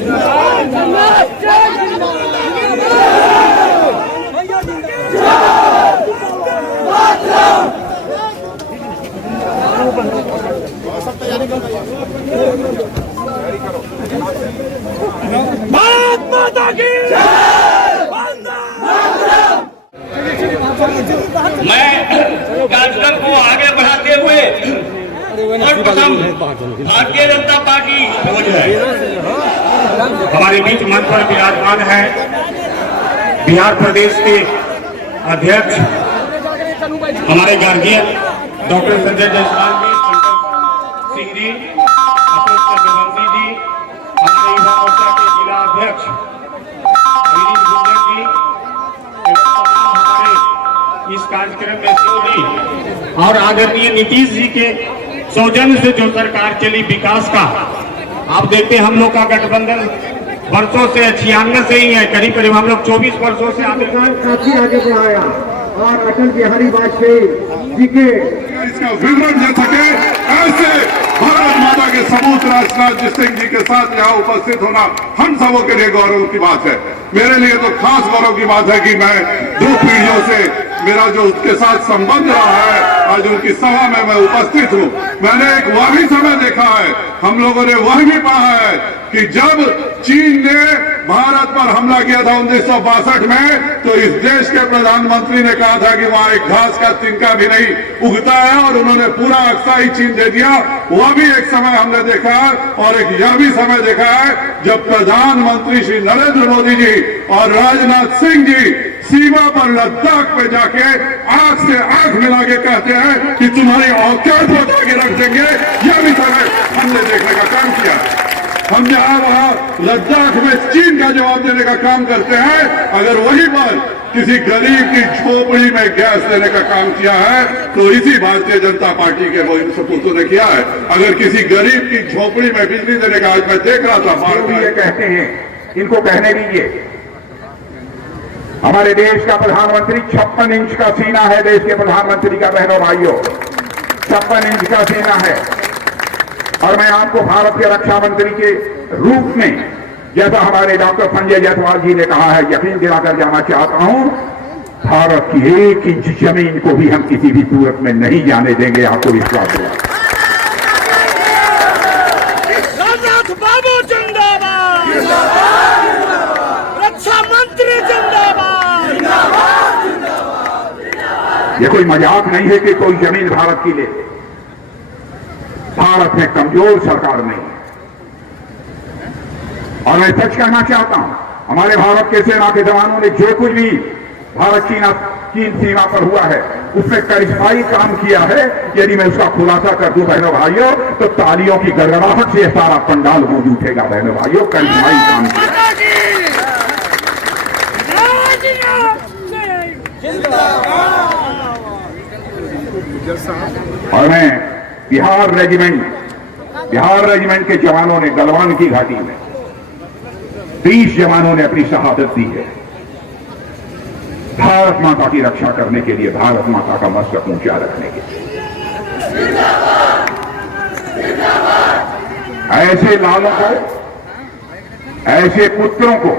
भारत माता की मैं कार्यक्रम को आगे बढ़ाते हुए सर्वप्रथम भारतीय जनता पार्टी हमारे बीच मंच पर विराजमान है बिहार प्रदेश के अध्यक्ष हमारे गार्जियन डॉक्टर संजय जायसवाल जी, शंकर सिंह जी, अशोक चक्रवर्ती जी, हमारे युवा मोर्चा के जिला अध्यक्ष गिरीश गुंजन जी, हमारे इस कार्यक्रम में श्री और आदरणीय नीतीश जी के सौजन्य से जो सरकार चली विकास का, आप देखते हैं हम लोग का गठबंधन वर्षों से 96 से ही है, करीब करीब हम लोग 24 वर्षों से काफी आगे बढ़ाया और अटल बिहारी वाजपेयी जी के इसका विवरण दे सके, ऐसे भारत माता के सबूत राजनाथ सिंह जी के साथ यहाँ उपस्थित होना हम सबों के लिए गौरव की बात है। मेरे लिए तो खास गौरव की बात है कि मैं 2 पीढ़ियों से मेरा जो उसके साथ संबंध रहा है, आज उनकी सभा में मैं उपस्थित हूँ। मैंने एक वह भी समय देखा है, हम लोगों ने वह भी पढ़ा है कि जब चीन ने भारत पर हमला किया था 1962 में, तो इस देश के प्रधानमंत्री ने कहा था कि वहां एक घास का तिनका भी नहीं उगता है, और उन्होंने पूरा अक्साई चीन दे दिया। वह भी एक समय हमने देखा है, और एक यह भी समय देखा है जब प्रधानमंत्री श्री नरेंद्र मोदी जी और राजनाथ सिंह जी सीमा पर लद्दाख पे जाके आंख से आंख मिला के कहते हैं कि तुम्हारी औकात बता के रख देंगे। यह भी समय हमने देखने का काम किया है। हम जहां वहां लद्दाख में चीन का जवाब देने का काम करते हैं, अगर वही बार किसी गरीब की झोपड़ी में गैस देने का काम किया है तो इसी भारतीय जनता पार्टी के वो इन सपूतों ने किया है। अगर किसी गरीब की झोपड़ी में बिजली देने का, आज मैं देख रहा था, ये कहते हैं, इनको कहने दीजिए। हमारे देश का प्रधानमंत्री 56 इंच का सीना है, देश के प्रधानमंत्री का, बहनों भाइयों 56 इंच का सीना है। और मैं आपको भारत के रक्षा मंत्री के रूप में, जैसा हमारे डॉक्टर संजय जायसवाल जी ने कहा है, यकीन दिलाकर जाना चाहता हूं, भारत की 1 इंच जमीन को भी हम किसी भी सूरत में नहीं जाने देंगे। आपको विश्वास हुआ? राजनाथ बाबू जिंदाबाद, रक्षा मंत्री जिंदाबाद। ये कोई मजाक नहीं है कि कोई जमीन भारत की ले। भारत में कमजोर सरकार नहीं है। और मैं सच कहना चाहता हूं, हमारे भारत के सेना के जवानों ने जो कुछ भी भारत चीन सीमा पर हुआ है उसमें करिश्माई काम किया है। यदि मैं उसका खुलासा कर दूं बहनों भाइयों, तो तालियों की गड़गड़ाहट से सारा पंडाल गूंज उठेगा। बहनों भाइयों, करिश्माई काम किया। और मैं बिहार रेजिमेंट के जवानों ने गलवान की घाटी में 20 जवानों ने अपनी शहादत दी है भारत माता की रक्षा करने के लिए, भारत माता का मस्तक ऊंचा रखने के लिए। ऐसे लालों को, ऐसे पुत्रों को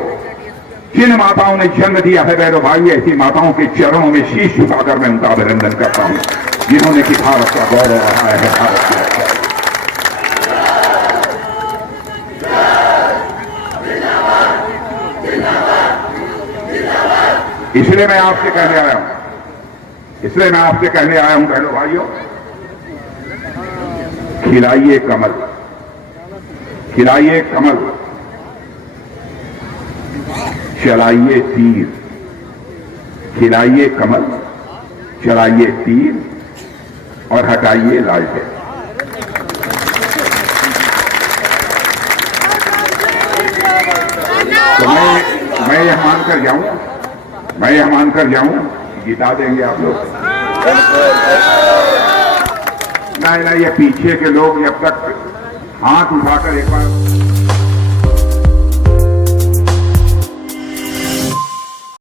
जिन माताओं ने जन्म दिया है, बहनों भाई, ऐसी माताओं के चरणों में शीश झुकाकर मैं उनका अभिनंदन करता हूं, जिन्होंने कि भारत का गौरव बढ़ाया है, भारत की रक्षा। इसलिए मैं आपसे कहने आया हूं, बहनों भाइयों, खिलाइए कमल, चलाइए तीर, खिलाइए कमल, चलाइए तीर और हटाइए लालटेन। तो मैं यह मानकर जाऊं, जिता देंगे आप लोग। नहीं, ये पीछे के लोग जब तक हाथ उठाकर एक बार